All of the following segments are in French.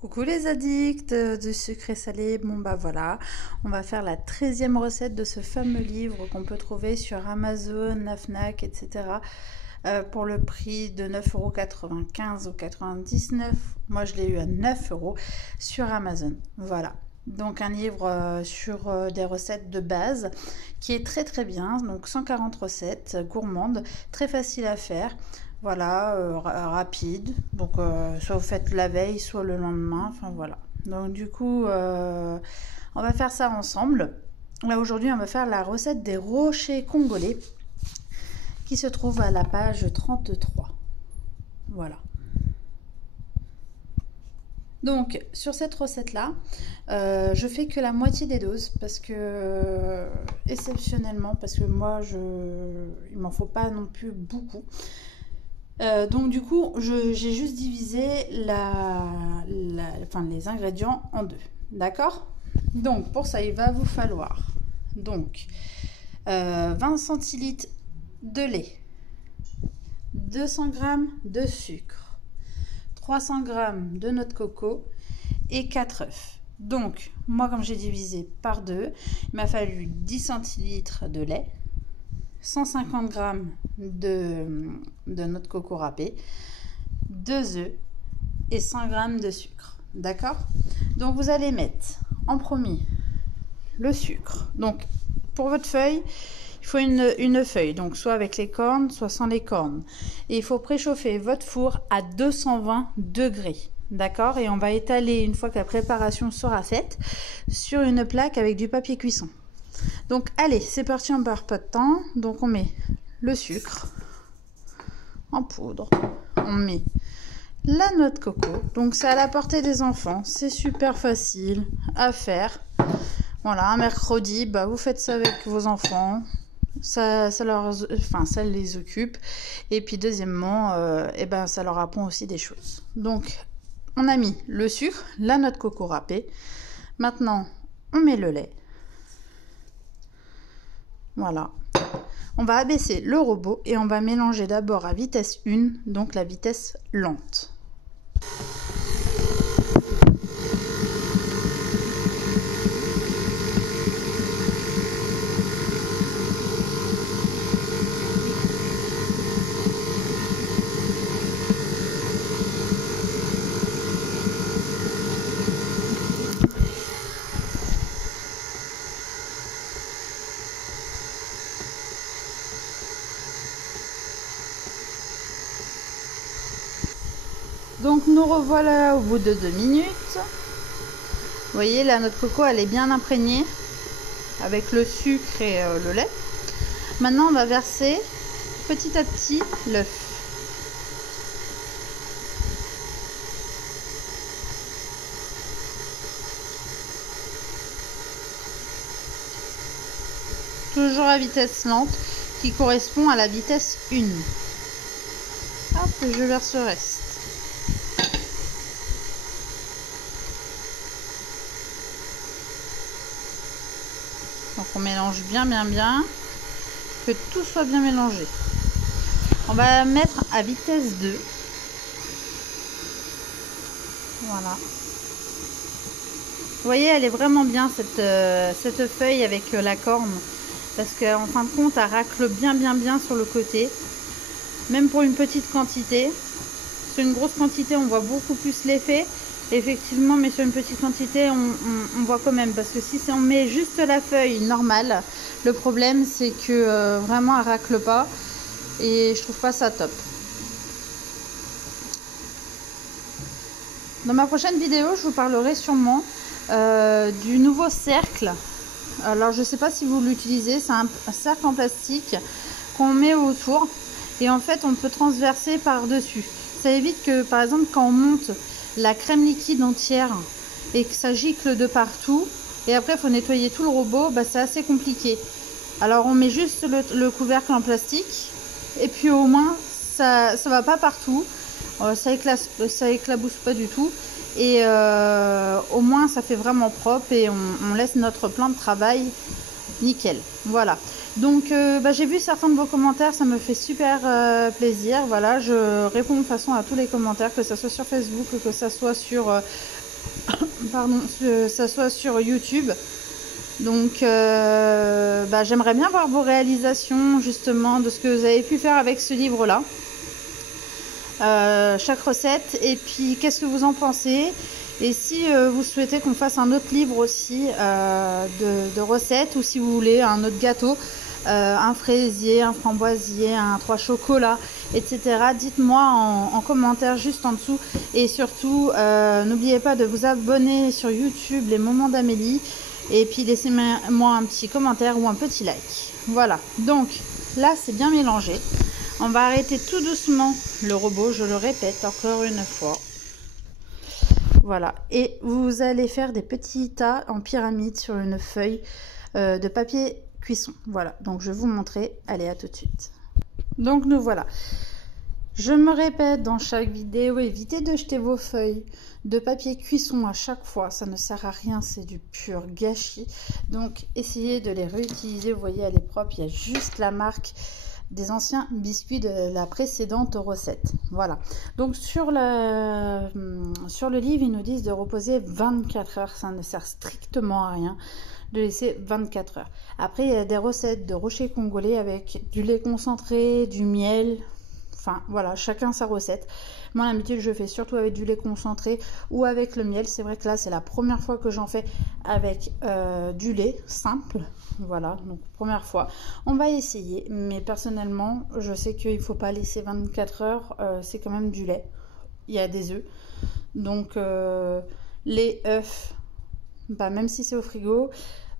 Coucou les addicts du sucré salé, bon bah voilà, on va faire la 13e recette de ce fameux livre qu'on peut trouver sur Amazon, la Fnac, etc. Pour le prix de 9,95 € ou 99 €. Moi je l'ai eu à 9 € sur Amazon, voilà. Donc un livre sur des recettes de base qui est très très bien, donc 140 recettes gourmandes, très facile à faire. Voilà, rapide. Donc, soit vous faites la veille, soit le lendemain. Enfin, voilà. Donc, du coup, on va faire ça ensemble. Là, aujourd'hui, on va faire la recette des rochers congolais qui se trouve à la page 33. Voilà. Donc, sur cette recette-là, je fais que la moitié des doses parce que, exceptionnellement, parce que moi, il m'en faut pas non plus beaucoup. Donc du coup, j'ai juste divisé les ingrédients en deux. D'accord? Donc pour ça, il va vous falloir donc 20 centilitres de lait, 200 g de sucre, 300 g de noix de coco et 4 œufs. Donc moi, comme j'ai divisé par deux, il m'a fallu 10 centilitres de lait, 150 g de noix de coco râpée, 2 œufs et 100 g de sucre. D'accord? Donc vous allez mettre en premier le sucre. Donc pour votre feuille, il faut une feuille, donc soit avec les cornes, soit sans les cornes. Et il faut préchauffer votre four à 220 degrés. D'accord? Et on va étaler, une fois que la préparation sera faite, sur une plaque avec du papier cuisson. Donc allez, c'est parti, on perd pas de temps. Donc on met le sucre en poudre, on met la noix de coco, donc c'est à la portée des enfants, c'est super facile à faire. Voilà, un mercredi, bah vous faites ça avec vos enfants, ça les occupe. Et puis deuxièmement, ça leur apprend aussi des choses. Donc on a mis le sucre, la noix de coco râpée. Maintenant on met le lait. Voilà. On va abaisser le robot et on va mélanger d'abord à vitesse 1, donc la vitesse lente. Donc nous revoilà au bout de 2 minutes. Vous voyez, la noix de coco, elle est bien imprégnée avec le sucre et le lait. Maintenant, on va verser petit à petit l'œuf. Toujours à vitesse lente, qui correspond à la vitesse 1. Hop, je verse le reste. Donc on mélange bien, que tout soit bien mélangé. On va mettre à vitesse 2. Voilà. Vous voyez, elle est vraiment bien cette feuille avec la corne. Parce qu'en fin de compte, elle racle bien sur le côté. Même pour une petite quantité. Sur une grosse quantité, on voit beaucoup plus l'effet. Effectivement, mais sur une petite quantité, on voit quand même. Parce que si on met juste la feuille normale, le problème c'est que vraiment elle racle pas. Et je trouve pas ça top. Dans ma prochaine vidéo, je vous parlerai sûrement du nouveau cercle. Alors je sais pas si vous l'utilisez, c'est un cercle en plastique qu'on met autour. Et en fait, on peut transverser par-dessus. Ça évite que, par exemple, quand on monte la crème liquide entière et que ça gicle de partout et après il faut nettoyer tout le robot, bah, c'est assez compliqué. Alors on met juste le couvercle en plastique et puis au moins ça va pas partout, ça éclabousse pas du tout et au moins ça fait vraiment propre et on laisse notre plan de travail nickel. Voilà. Donc j'ai vu certains de vos commentaires, ça me fait super plaisir. Voilà, je réponds de toute façon à tous les commentaires, que ce soit sur Facebook, que ce soit sur pardon, que ça soit sur YouTube. Donc j'aimerais bien voir vos réalisations justement de ce que vous avez pu faire avec ce livre là, chaque recette, et puis qu'est-ce que vous en pensez, et si vous souhaitez qu'on fasse un autre livre aussi de recettes, ou si vous voulez un autre gâteau, un fraisier, un framboisier, un 3 chocolats, etc. Dites-moi en commentaire juste en dessous, et surtout n'oubliez pas de vous abonner sur YouTube Les Moments d'Amélie. Et puis laissez-moi un petit commentaire ou un petit like. Voilà, donc là c'est bien mélangé. On va arrêter tout doucement le robot, je le répète encore une fois. Voilà, et vous allez faire des petits tas en pyramide sur une feuille de papier cuisson. Voilà, donc je vais vous montrer. Allez, à tout de suite. Donc nous voilà. Je me répète dans chaque vidéo, évitez de jeter vos feuilles de papier cuisson à chaque fois, ça ne sert à rien, c'est du pur gâchis. Donc essayez de les réutiliser, vous voyez elle est propre, il y a juste la marque des anciens biscuits de la précédente recette. Voilà, donc sur le livre ils nous disent de reposer 24 heures, ça ne sert strictement à rien de laisser 24 heures. Après il y a des recettes de rocher congolais avec du lait concentré, du miel. Enfin voilà, chacun sa recette. Moi d'habitude je fais surtout avec du lait concentré ou avec le miel. C'est vrai que là c'est la première fois que j'en fais avec du lait simple. Voilà, donc première fois. On va essayer, mais personnellement je sais qu'il ne faut pas laisser 24 heures. C'est quand même du lait. Il y a des œufs. Donc les œufs, même si c'est au frigo,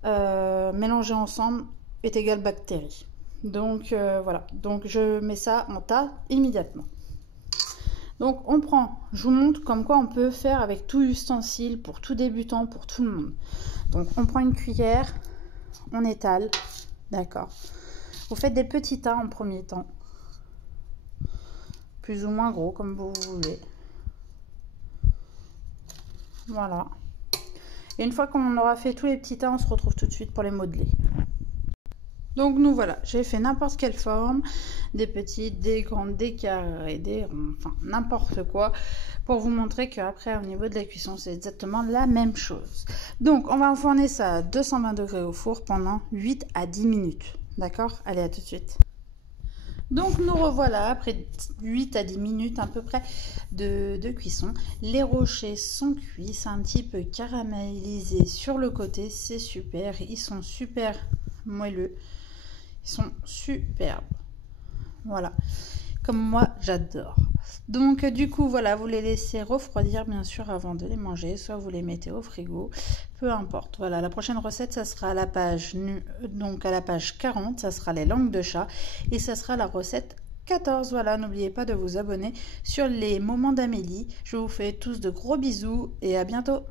mélanger ensemble est égal bactéries. Donc voilà, donc je mets ça en tas immédiatement. Donc on prend, je vous montre comme quoi on peut faire avec tout ustensile, pour tout débutant, pour tout le monde. Donc on prend une cuillère, on étale, d'accord. Vous faites des petits tas en premier temps, plus ou moins gros comme vous voulez. Voilà. Et une fois qu'on aura fait tous les petits tas, on se retrouve tout de suite pour les modeler. Donc nous voilà, j'ai fait n'importe quelle forme, des petites, des grandes, des carrés, des ronds, enfin n'importe quoi, pour vous montrer qu'après au niveau de la cuisson c'est exactement la même chose. Donc on va enfourner ça à 220 degrés au four pendant 8 à 10 minutes, d'accord? Allez, à tout de suite. Donc nous revoilà après 8 à 10 minutes à peu près de cuisson. Les rochers sont cuits, c'est un petit peu caramélisé sur le côté, c'est super, ils sont super moelleux. Ils sont superbes. Voilà. Comme moi, j'adore. Donc, du coup, voilà, vous les laissez refroidir, bien sûr, avant de les manger. Soit vous les mettez au frigo. Peu importe. Voilà, la prochaine recette, ça sera à la page, donc à la page 40. Ça sera les langues de chat. Et ça sera la recette 14. Voilà, n'oubliez pas de vous abonner sur Les Moments d'Amélie. Je vous fais tous de gros bisous et à bientôt.